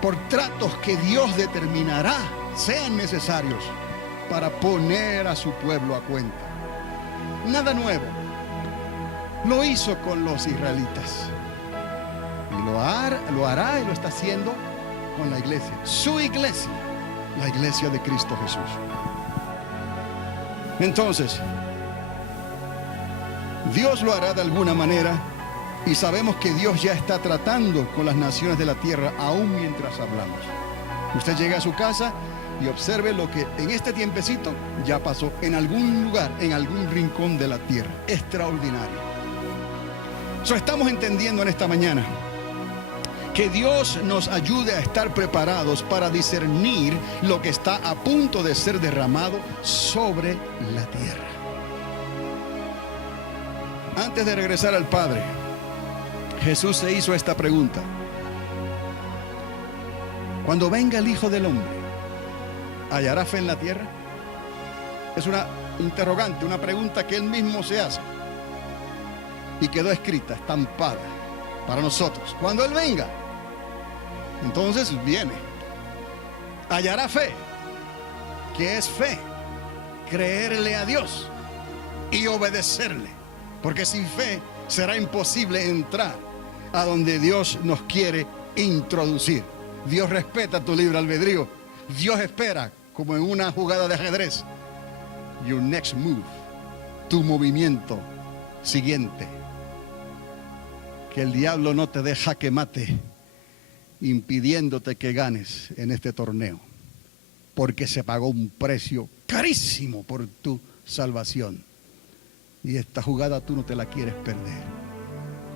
por tratos que Dios determinará sean necesarios para poner a su pueblo a cuenta. Nada nuevo. Lo hizo con los israelitas y lo hará y lo está haciendo con la iglesia, su iglesia, la iglesia de Cristo Jesús. Entonces, Dios lo hará de alguna manera, y sabemos que Dios ya está tratando con las naciones de la tierra aún mientras hablamos. Usted llega a su casa y observe lo que en este tiempecito ya pasó en algún lugar, en algún rincón de la tierra. Extraordinario. Estamos entendiendo en esta mañana que Dios nos ayude a estar preparados para discernir lo que está a punto de ser derramado sobre la tierra. Antes de regresar al Padre, Jesús se hizo esta pregunta: cuando venga el Hijo del Hombre, ¿hallará fe en la tierra? Es una interrogante, una pregunta que Él mismo se hace y quedó escrita, estampada para nosotros. Cuando Él venga, entonces viene. ¿Hallará fe? ¿Qué es fe? Creerle a Dios y obedecerle, porque sin fe será imposible entrar a donde Dios nos quiere introducir. Dios respeta tu libre albedrío. Dios espera, como en una jugada de ajedrez, your next move, tu movimiento siguiente. Que el diablo no te dé jaque mate, impidiéndote que ganes en este torneo, porque se pagó un precio carísimo por tu salvación. Y esta jugada tú no te la quieres perder,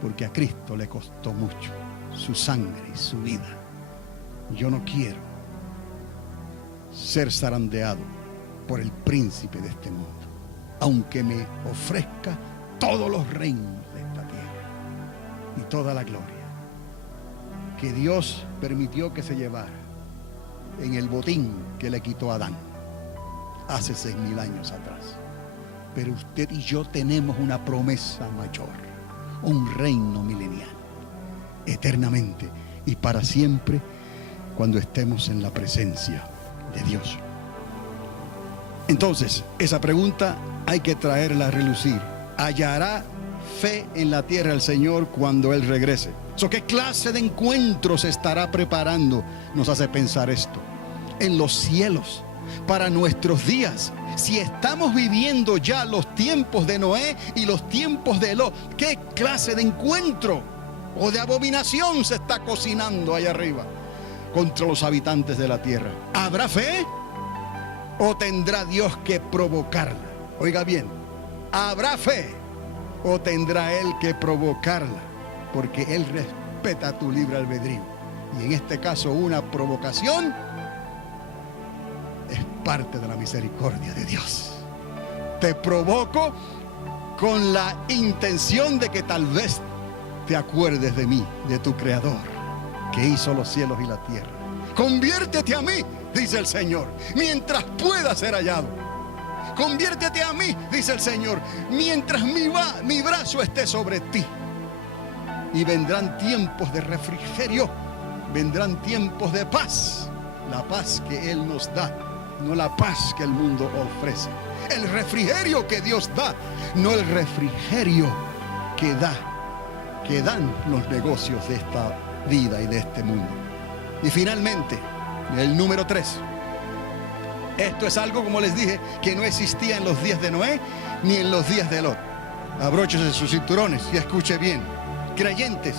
porque a Cristo le costó mucho su sangre y su vida. Yo no quiero ser zarandeado por el príncipe de este mundo, aunque me ofrezca todos los reinos de esta tierra y toda la gloria que Dios permitió que se llevara en el botín que le quitó a Adán hace 6.000 años atrás. Pero usted y yo tenemos una promesa mayor, un reino milenial, eternamente y para siempre, cuando estemos en la presencia de Dios. Entonces, esa pregunta hay que traerla a relucir. ¿Hallará fe en la tierra el Señor cuando Él regrese. ¿Qué clase de encuentro se estará preparando? Nos hace pensar esto. En los cielos, para nuestros días. Si estamos viviendo ya los tiempos de Noé y los tiempos de Lot, ¿qué clase de encuentro o de abominación se está cocinando allá arriba contra los habitantes de la tierra? ¿Habrá fe o tendrá Dios que provocarla? Oiga bien, ¿habrá fe o tendrá Él que provocarla? Porque Él respeta tu libre albedrío. Y en este caso una provocación es parte de la misericordia de Dios. Te provoco con la intención de que tal vez te acuerdes de mí, de tu Creador, que hizo los cielos y la tierra. Conviértete a mí, dice el Señor, mientras pueda ser hallado. Conviértete a mí, dice el Señor, mientras mi brazo esté sobre ti. Y vendrán tiempos de refrigerio, vendrán tiempos de paz, la paz que Él nos da, no la paz que el mundo ofrece. El refrigerio que Dios da, no el refrigerio que dan los negocios de esta vida y de este mundo. Y finalmente, el número 3. Esto es algo, como les dije, que no existía en los días de Noé ni en los días de Lot. Abróchese sus cinturones y escuche bien. Creyentes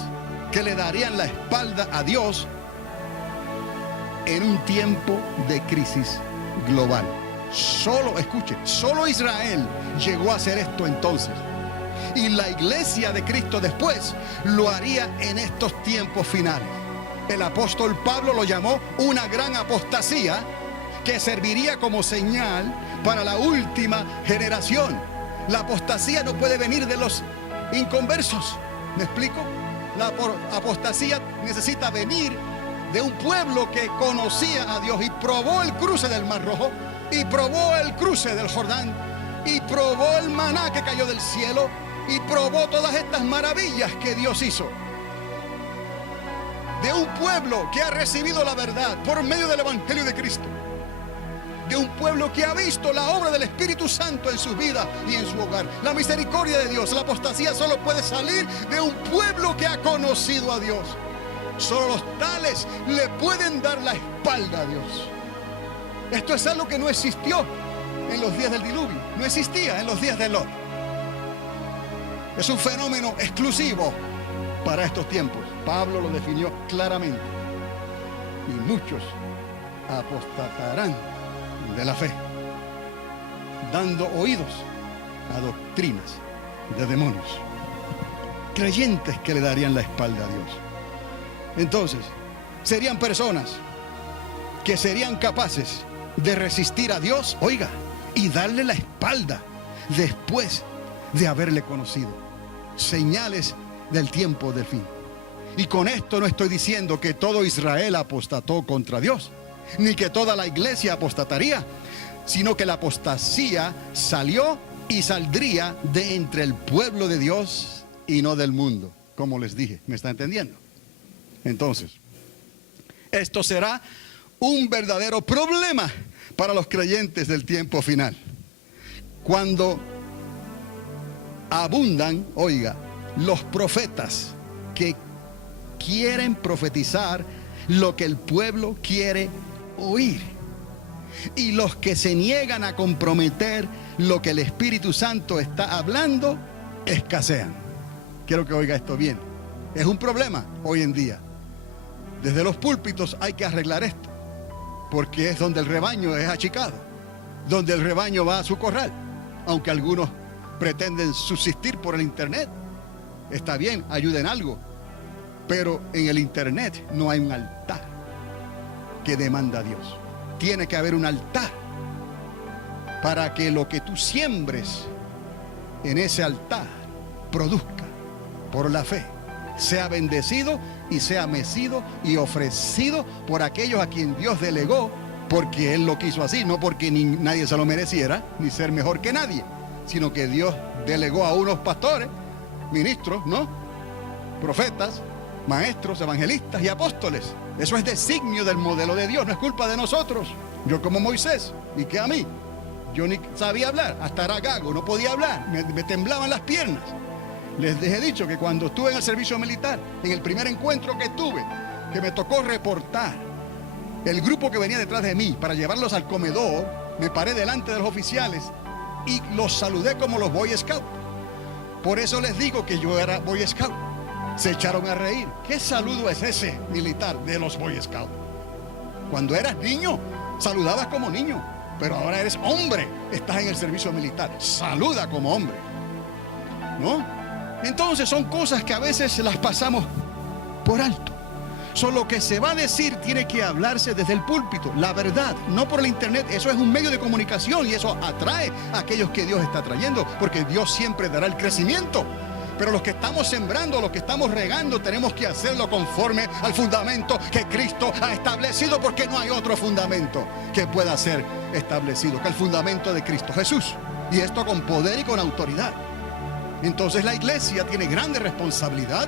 que le darían la espalda a Dios en un tiempo de crisis global. Solo Israel llegó a hacer esto entonces. Y la iglesia de Cristo después lo haría en estos tiempos finales. El apóstol Pablo lo llamó una gran apostasía que serviría como señal para la última generación. La apostasía no puede venir de los inconversos. ¿Me explico? La apostasía necesita venir de un pueblo que conocía a Dios y probó el cruce del Mar Rojo, y probó el cruce del Jordán, y probó el maná que cayó del cielo, y probó todas estas maravillas que Dios hizo. De un pueblo que ha recibido la verdad por medio del Evangelio de Cristo. De un pueblo que ha visto la obra del Espíritu Santo en su vida y en su hogar. La misericordia de Dios. La apostasía solo puede salir de un pueblo que ha conocido a Dios. Solo los tales le pueden dar la espalda a Dios. Esto es algo que no existió en los días del diluvio. No existía en los días de Lot. Es un fenómeno exclusivo para estos tiempos. Pablo lo definió claramente. Y muchos apostatarán de la fe, dando oídos a doctrinas de demonios. Creyentes que le darían la espalda a Dios. Entonces, serían personas que serían capaces de resistir a Dios, oiga, y darle la espalda después de haberle conocido. Señales del tiempo del fin. Y con esto no estoy diciendo que todo Israel apostató contra Dios, ni que toda la iglesia apostataría, sino que la apostasía salió y saldría de entre el pueblo de Dios y no del mundo, como les dije. ¿Me está entendiendo? Entonces, esto será un verdadero problema para los creyentes del tiempo final. Cuando abundan, oiga, los profetas que quieren profetizar lo que el pueblo quiere oír, y los que se niegan a comprometer lo que el Espíritu Santo está hablando, escasean. Quiero que oiga esto bien. Es un problema hoy en día. Desde los púlpitos hay que arreglar esto, porque es donde el rebaño es achicado, donde el rebaño va a su corral. Aunque algunos pretenden subsistir por el internet, está bien, ayuden algo, pero en el internet no hay un altar que demanda a Dios. Tiene que haber un altar para que lo que tú siembres en ese altar produzca por la fe, sea bendecido y sea mecido y ofrecido por aquellos a quien Dios delegó, porque Él lo quiso así, no porque nadie se lo mereciera, ni ser mejor que nadie, sino que Dios delegó a unos pastores, ministros, ¿no? Profetas, maestros, evangelistas y apóstoles. Eso es designio del modelo de Dios, no es culpa de nosotros. Yo como Moisés, ¿y qué a mí? Yo ni sabía hablar, hasta era gago, no podía hablar, me temblaban las piernas. Les he dicho que cuando estuve en el servicio militar, en el primer encuentro que tuve, que me tocó reportar el grupo que venía detrás de mí para llevarlos al comedor, me paré delante de los oficiales y los saludé como los Boy Scouts. Por eso les digo que yo era Boy Scout. Se echaron a reír. ¿Qué saludo es ese militar de los Boy Scouts? Cuando eras niño, saludabas como niño, pero ahora eres hombre, estás en el servicio militar, saluda como hombre, ¿no? Entonces son cosas que a veces las pasamos por alto. Lo que se va a decir tiene que hablarse desde el púlpito, la verdad, no por el internet. Eso es un medio de comunicación y eso atrae a aquellos que Dios está trayendo, porque Dios siempre dará el crecimiento. Pero los que estamos sembrando, los que estamos regando, tenemos que hacerlo conforme al fundamento que Cristo ha establecido, porque no hay otro fundamento que pueda ser establecido que el fundamento de Cristo Jesús. Y esto con poder y con autoridad. Entonces la iglesia tiene grande responsabilidad,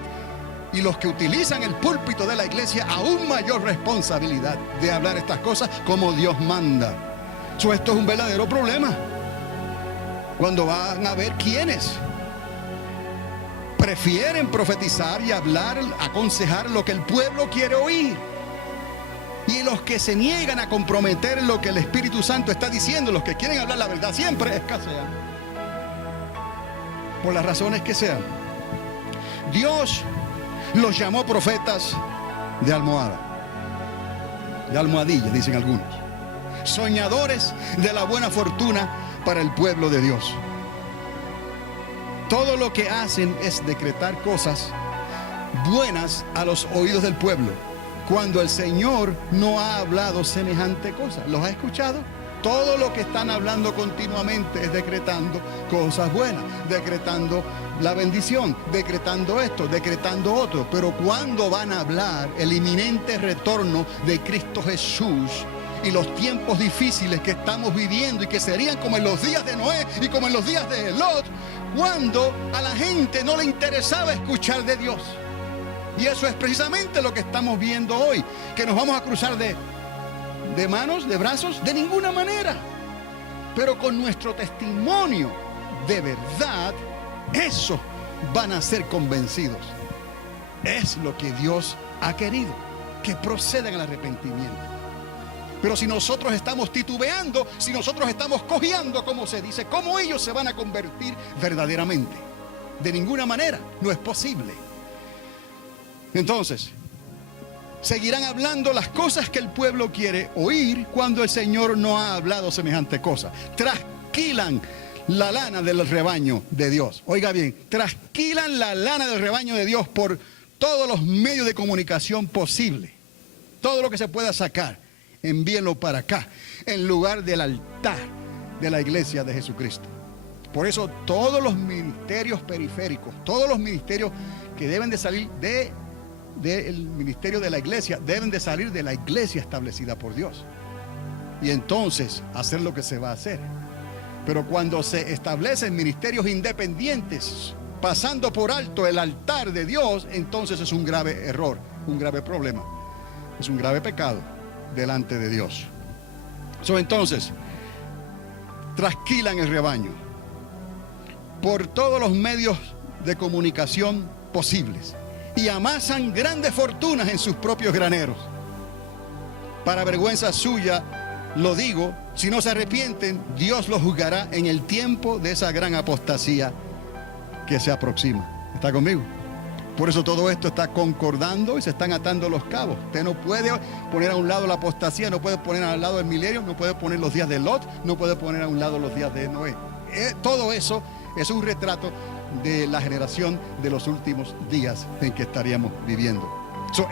y los que utilizan el púlpito de la iglesia aún mayor responsabilidad de hablar estas cosas como Dios manda. Esto es un verdadero problema. Cuando van a ver quienes prefieren profetizar y hablar, aconsejar lo que el pueblo quiere oír, y los que se niegan a comprometer lo que el Espíritu Santo está diciendo, los que quieren hablar la verdad, siempre escasean, por las razones que sean. Dios los llamó profetas de almohada, de almohadilla, dicen algunos, soñadores de la buena fortuna para el pueblo de Dios. Todo lo que hacen es decretar cosas buenas a los oídos del pueblo, cuando el Señor no ha hablado semejante cosa. ¿Los ha escuchado? Todo lo que están hablando continuamente es decretando cosas buenas, decretando la bendición, decretando esto, decretando otro. Pero cuando van a hablar el inminente retorno de Cristo Jesús y los tiempos difíciles que estamos viviendo y que serían como en los días de Noé y como en los días de Lot, cuando a la gente no le interesaba escuchar de Dios. Y eso es precisamente lo que estamos viendo hoy, que nos vamos a cruzar de manos, de brazos, de ninguna manera. Pero con nuestro testimonio de verdad, eso van a ser convencidos. Es lo que Dios ha querido, que procedan al arrepentimiento. Pero si nosotros estamos titubeando, si nosotros estamos cojeando, como se dice, ¿cómo ellos se van a convertir verdaderamente? De ninguna manera, no es posible. Entonces, seguirán hablando las cosas que el pueblo quiere oír cuando el Señor no ha hablado semejante cosa. Trasquilan la lana del rebaño de Dios. Oiga bien, trasquilan la lana del rebaño de Dios por todos los medios de comunicación posible. Todo lo que se pueda sacar, envíenlo para acá, en lugar del altar de la iglesia de Jesucristo. Por eso todos los ministerios periféricos, todos los ministerios que deben de salir del ministerio de la iglesia, deben de salir de la iglesia establecida por Dios. Y entonces hacer lo que se va a hacer. Pero cuando se establecen ministerios independientes, pasando por alto el altar de Dios, entonces es un grave error, un grave problema, es un grave pecado delante de Dios. Entonces, trasquilan el rebaño por todos los medios de comunicación posibles y amasan grandes fortunas en sus propios graneros. Para vergüenza suya, lo digo, si no se arrepienten, Dios los juzgará en el tiempo de esa gran apostasía que se aproxima. ¿Está conmigo? Por eso todo esto está concordando y se están atando los cabos. Usted no puede poner a un lado la apostasía, no puede poner al lado el milenio, no puede poner los días de Lot, no puede poner a un lado los días de Noé. Todo eso es un retrato de la generación de los últimos días en que estaríamos viviendo.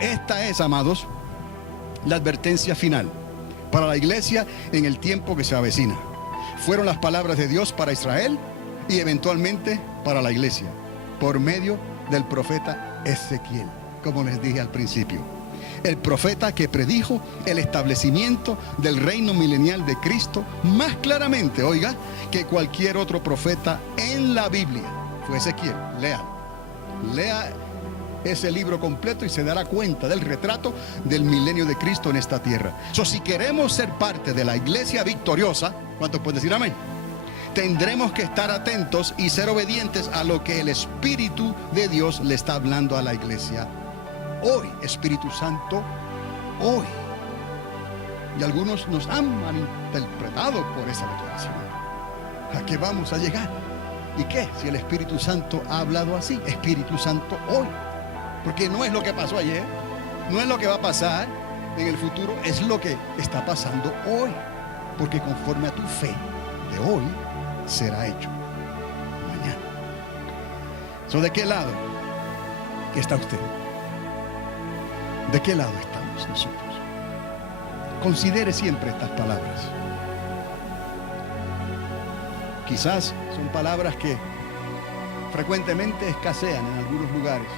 Esta es, amados, la advertencia final para la iglesia en el tiempo que se avecina. Fueron las palabras de Dios para Israel y eventualmente para la iglesia, por medio del profeta Ezequiel, como les dije al principio. El profeta que predijo el establecimiento del reino milenial de Cristo más claramente, oiga, que cualquier otro profeta en la Biblia. Fue Ezequiel. Lea ese libro completo y se dará cuenta del retrato del milenio de Cristo en esta tierra. Si queremos ser parte de la iglesia victoriosa, ¿cuántos pueden decir amén? tendremos que estar atentos y ser obedientes a lo que el Espíritu de Dios le está hablando a la iglesia hoy. Espíritu Santo, hoy. Y algunos nos han malinterpretado por esa declaración. ¿A qué vamos a llegar? ¿Y qué? Si el Espíritu Santo ha hablado así. Espíritu Santo hoy. Porque no es lo que pasó ayer, no es lo que va a pasar en el futuro, es lo que está pasando hoy. Porque conforme a tu fe de hoy, será hecho mañana. ¿De qué lado está usted? ¿De qué lado estamos nosotros? Considere siempre estas palabras. Quizás son palabras que frecuentemente escasean en algunos lugares.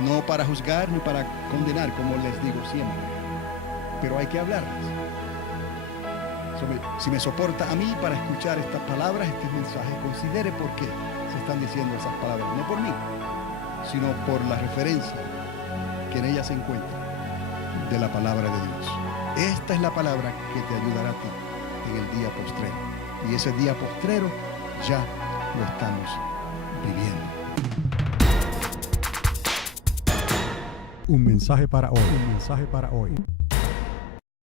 No para juzgar ni para condenar, como les digo siempre, pero hay que hablarlas. Si me soporta a mí para escuchar estas palabras, este mensaje, considere por qué se están diciendo esas palabras, no por mí, sino por la referencia que en ellas se encuentra de la palabra de Dios. Esta es la palabra que te ayudará a ti en el día postrero. Y ese día postrero ya lo estamos viviendo. Un mensaje para hoy. Un mensaje para hoy.